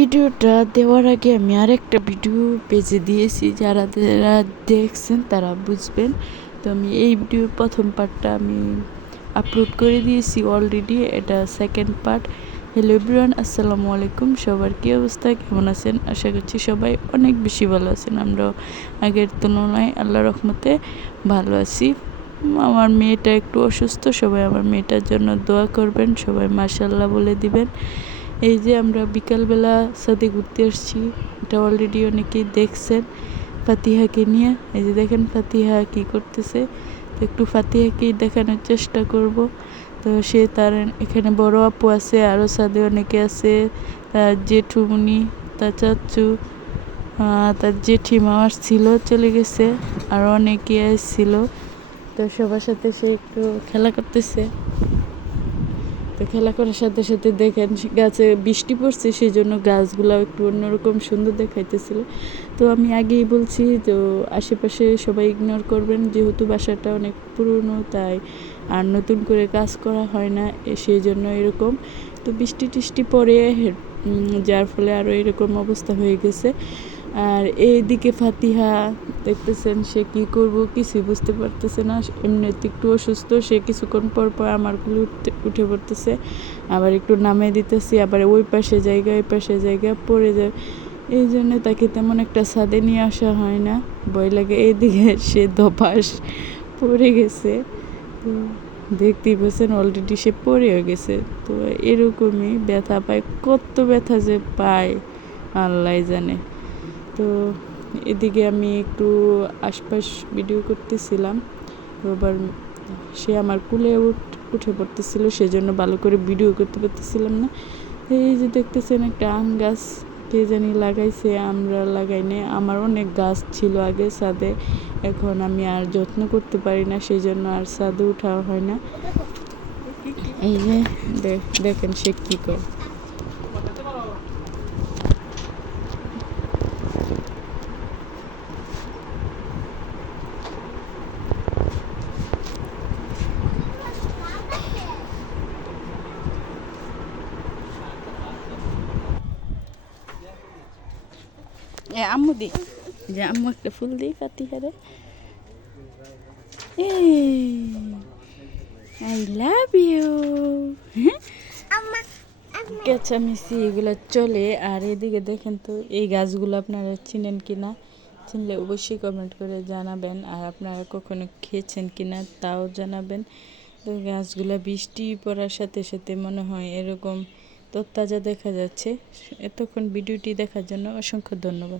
ভিডিওটা দেওয়ার আগে আমি আরেকটা ভিডিও পেজে দিয়েছি, যারা যারা দেখছেন তারা বুঝবেন। তো আমি এই ভিডিওর প্রথম পার্টটা আমি আপলোড করে দিয়েছি অলরেডি, এটা সেকেন্ড পার্ট। হ্যালো এভরিওয়ান, আসসালামু আলাইকুম। সবার কী অবস্থা, কেমন আছেন? আশা করছি সবাই অনেক বেশি ভালো আছেন। আমরাও আগের তুলনায় আল্লাহর রহমতে ভালো আছি। আমার মেয়েটা একটু অসুস্থ, সবাই আমার মেয়েটার জন্য দোয়া করবেন, সবাই মাশাআল্লাহ বলে দিবেন। এই যে আমরা বিকালবেলা সাথে ঘুরতে আসছি, এটা অলরেডি অনেকেই দেখছেন ফাতিহাকে নিয়ে। এই যে দেখেন ফাতিহা কি করতেছে, তো একটু ফাতিহাকেই দেখানোর চেষ্টা করব। তো সে তার এখানে বড় আপু আছে, আরও সাথে অনেকে আছে, তার জেঠুমনি, তার চাচু, তার জেঠিমা ছিল, চলে গেছে, আরও অনেকে ছিল। তো সবার সাথে সে একটু খেলা করতেছে। তো খেলা করার সাথে সাথে দেখেন গাছে বৃষ্টি পড়ছে, সেই জন্য গাছগুলো একটু অন্যরকম সুন্দর দেখাইতেছিল। তো আমি আগেই বলছি তো আশেপাশে সবাই ইগনোর করবেন, যেহেতু বাসাটা অনেক পুরনো, তাই আর নতুন করে কাজ করা হয় না, সেই জন্য এরকম। তো বৃষ্টি টিষ্টি পড়ে যার ফলে আরও এরকম অবস্থা হয়ে গেছে। আর এইদিকে ফাতিহা দেখতেছেন সে কি করব কিছুই বুঝতে পারতেছে না। এমনিতে একটু অসুস্থ, সে কিছুক্ষণ পর পর আমার কোলে উঠে পড়তেছে, আবার একটু নামিয়ে দিতেছি, আবার ওই পাশে জায়গা ওই পাশে জায়গা পড়ে যায়। এই জন্য তাকে তেমন একটা ছাদে নিয়ে আসা হয় না, ভয় লাগে। এইদিকে সে ধপাস পড়ে গেছে, তো দেখতেই পাচ্ছেন অলরেডি সে পড়েও গেছে। তো এরকমই ব্যথা পায়, কত ব্যথা যে পায় আল্লাহ জানে। তো এদিকে আমি একটু আশপাশ ভিডিও করতেছিলাম, তো আবার সে আমার কুলে উঠে পড়তেছিল, সেজন্য ভালো করে ভিডিও করতে পারতেছিলাম না। এই যে দেখতেছেন একটা আম গাছ কে জানি লাগাইছে, আমরা লাগাই নাই। আমার অনেক গাছ ছিল আগে ছাদে, এখন আমি আর যত্ন করতে পারি না, সেই জন্য আর ছাদে উঠা হয় না। এই যে দেখেন সে কী করে। আম্মু দি, যে আম্মু একটা ফুল দিই ফাতিহারে। I love you. কেঁচামেচি এগুলো চলে। আর এদিকে দেখেন তো এই গাছগুলো আপনারা চিনেন কিনা, চিনলে অবশ্যই কমেন্ট করে জানাবেন, আর আপনারা কখনো খেয়েছেন কিনা তাও জানাবেন। তো গাছগুলো বৃষ্টি পড়ার সাথে সাথে মনে হয় এরকম তরতাজা দেখা যাচ্ছে। এতক্ষণ ভিডিওটি দেখার জন্য অসংখ্য ধন্যবাদ।